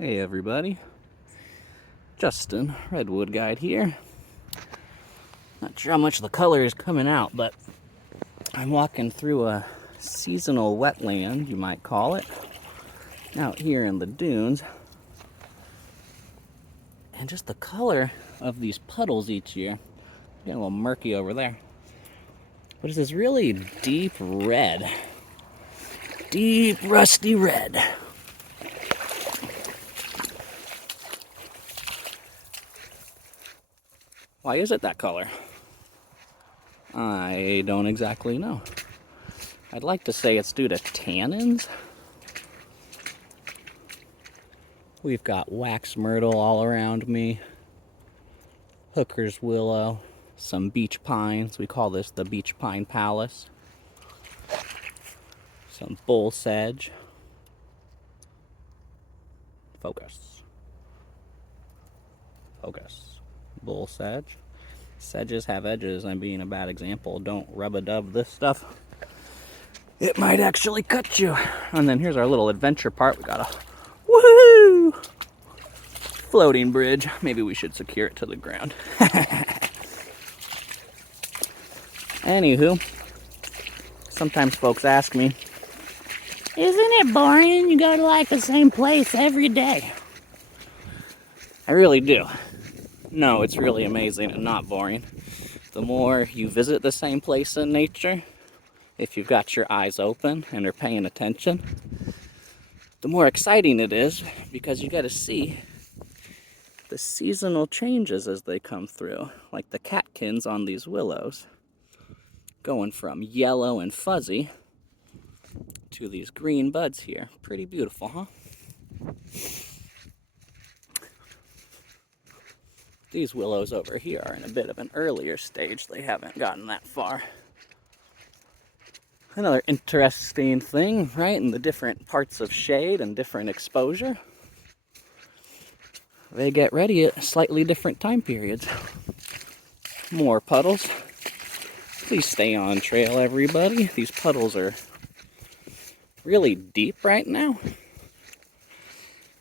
Hey everybody, Justin, Redwood Guide here. Not sure how much the color is coming out, but I'm walking through a seasonal wetland, you might call it, out here in the dunes. And just the color of these puddles each year, getting a little murky over there, but it's this really deep red, deep rusty red. Why is it that color? I don't exactly know. I'd like to say it's due to tannins. We've got wax myrtle all around me, hooker's willow, some beach pines. We call this the beach pine palace. Some bull sedge. Focus. Focus. Bull sedge. Sedges have edges. I'm being a bad example. Don't rub-a-dub this stuff. It might actually cut you. And then here's our little adventure part. We got a woohoo floating bridge. Maybe we should secure it to the ground. Anywho, sometimes folks ask me, isn't it boring? You go to like the same place every day. I really do. No, it's really amazing and not boring. The more you visit the same place in nature, if you've got your eyes open and are paying attention, the more exciting it is because you got to see the seasonal changes as they come through, like the catkins on these willows, going from yellow and fuzzy to these green buds here. Pretty beautiful, huh? These willows over here are in a bit of an earlier stage. They haven't gotten that far. Another interesting thing, right, in the different parts of shade and different exposure, they get ready at slightly different time periods. More puddles. Please stay on trail, everybody. These puddles are really deep right now.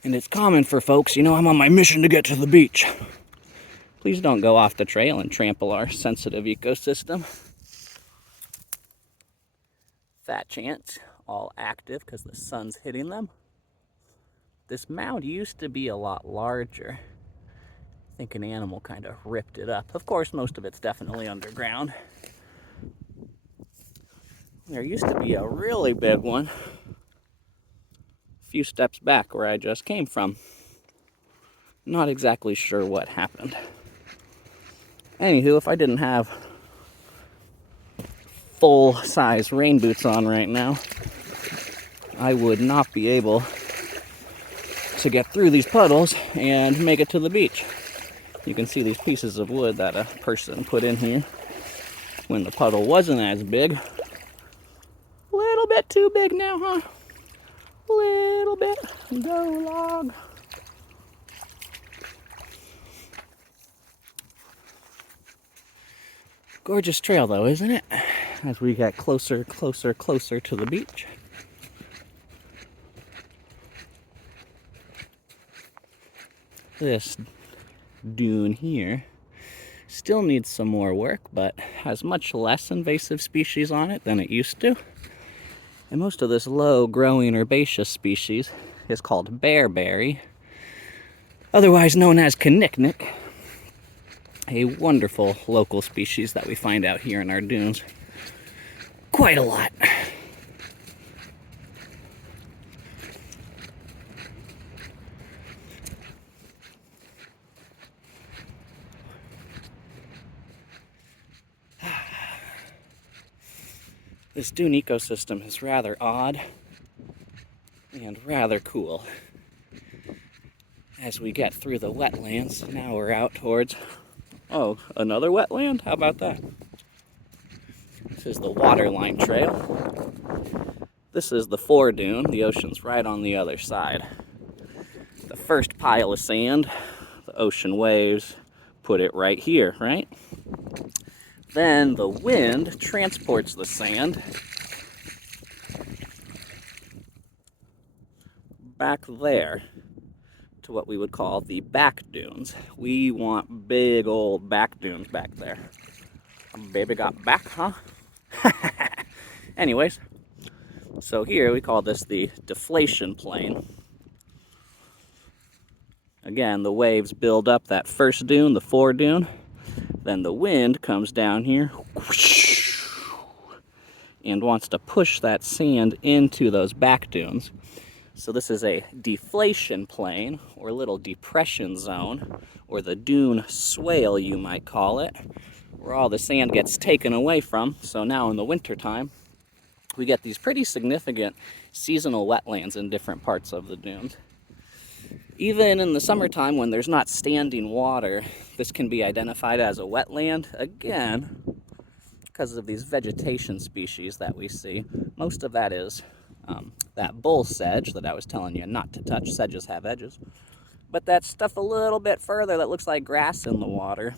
And it's common for folks, I'm on my mission to get to the beach. Please don't go off the trail and trample our sensitive ecosystem. Fat chance, all active because the sun's hitting them. This mound used to be a lot larger. I think an animal kind of ripped it up. Of course, most of it's definitely underground. There used to be a really big one a few steps back where I just came from. Not exactly sure what happened. Anywho, if I didn't have full-size rain boots on right now, I would not be able to get through these puddles and make it to the beach. You can see these pieces of wood that a person put in here when the puddle wasn't as big. A little bit too big now, huh? A little bit. Go log. Gorgeous trail though, isn't it? As we get closer to the beach. This dune here still needs some more work, but has much less invasive species on it than it used to. And most of this low-growing herbaceous species is called bearberry, otherwise known as kinnicknick, a wonderful local species that we find out here in our dunes quite a lot. This dune ecosystem is rather odd and rather cool. As we get through the wetlands, now we're out towards, another wetland? How about that? This is the Waterline Trail. This is the foredune. The ocean's right on the other side. The first pile of sand, the ocean waves put it right here, right? Then the wind transports the sand back there to what we would call the back dunes. We want big old back dunes back there. Baby got back, huh? Anyways, so here we call this the deflation plain. Again, the waves build up that first dune, the fore dune. Then the wind comes down here and wants to push that sand into those back dunes. So this is a deflation plain, or little depression zone, or the dune swale you might call it, where all the sand gets taken away from. So now in the wintertime, we get these pretty significant seasonal wetlands in different parts of the dunes. Even in the summertime when there's not standing water, this can be identified as a wetland, again, because of these vegetation species that we see. Most of that is that bull sedge that I was telling you not to touch. Sedges have edges. But that stuff a little bit further that looks like grass in the water,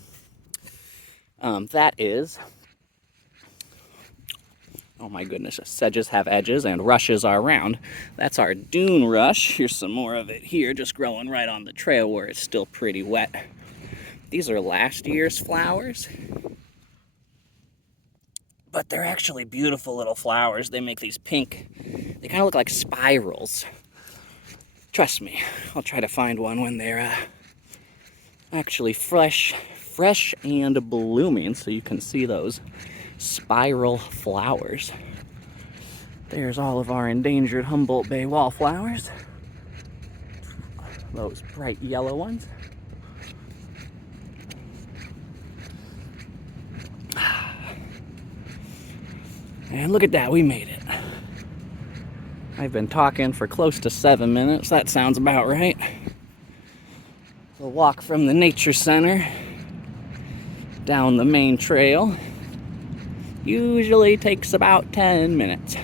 that is, oh my goodness, sedges have edges and rushes are round. That's our dune rush. Here's some more of it here, just growing right on the trail where it's still pretty wet. These are last year's flowers, but they're actually beautiful little flowers. They make these pink, they kind of look like spirals. Trust me, I'll try to find one when they're actually fresh and blooming, so you can see those spiral flowers. There's all of our endangered Humboldt Bay wallflowers. Those bright yellow ones. And look at that, we made it. I've been talking for close to 7 minutes. That sounds about right. The walk from the nature center down the main trail usually takes about 10 minutes.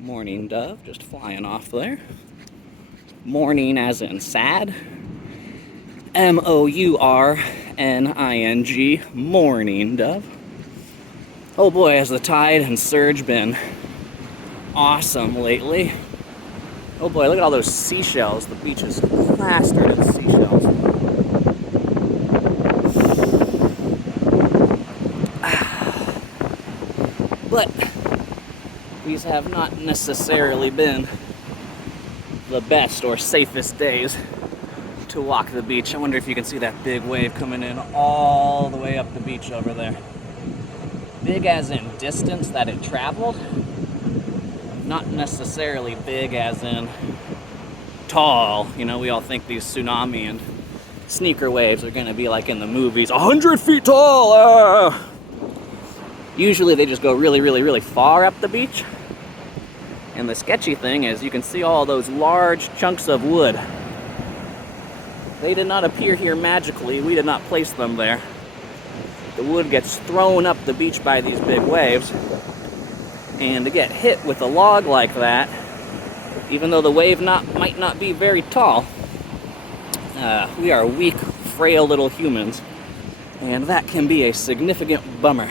Morning dove just flying off there. Morning as in sad. M-O-U-R-N-I-N-G, morning dove. Oh boy, has the tide and surge been awesome lately. Oh boy, look at all those seashells. The beach is plastered in seashells. But these have not necessarily been the best or safest days to walk the beach. I wonder if you can see that big wave coming in all the way up the beach over there. Big as in distance that it traveled, not necessarily big as in tall. You know, we all think these tsunami and sneaker waves are gonna be like in the movies, 100 feet tall! Usually they just go really, really, really far up the beach. And the sketchy thing is you can see all those large chunks of wood. They did not appear here magically. We did not place them there. The wood gets thrown up the beach by these big waves. And to get hit with a log like that, even though the wave might not be very tall, we are weak, frail little humans. And that can be a significant bummer.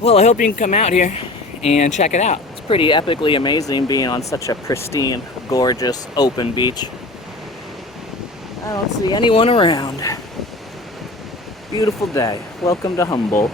Well, I hope you can come out here and check it out. It's pretty epically amazing being on such a pristine, gorgeous, open beach. I don't see anyone around. Beautiful day. Welcome to Humboldt.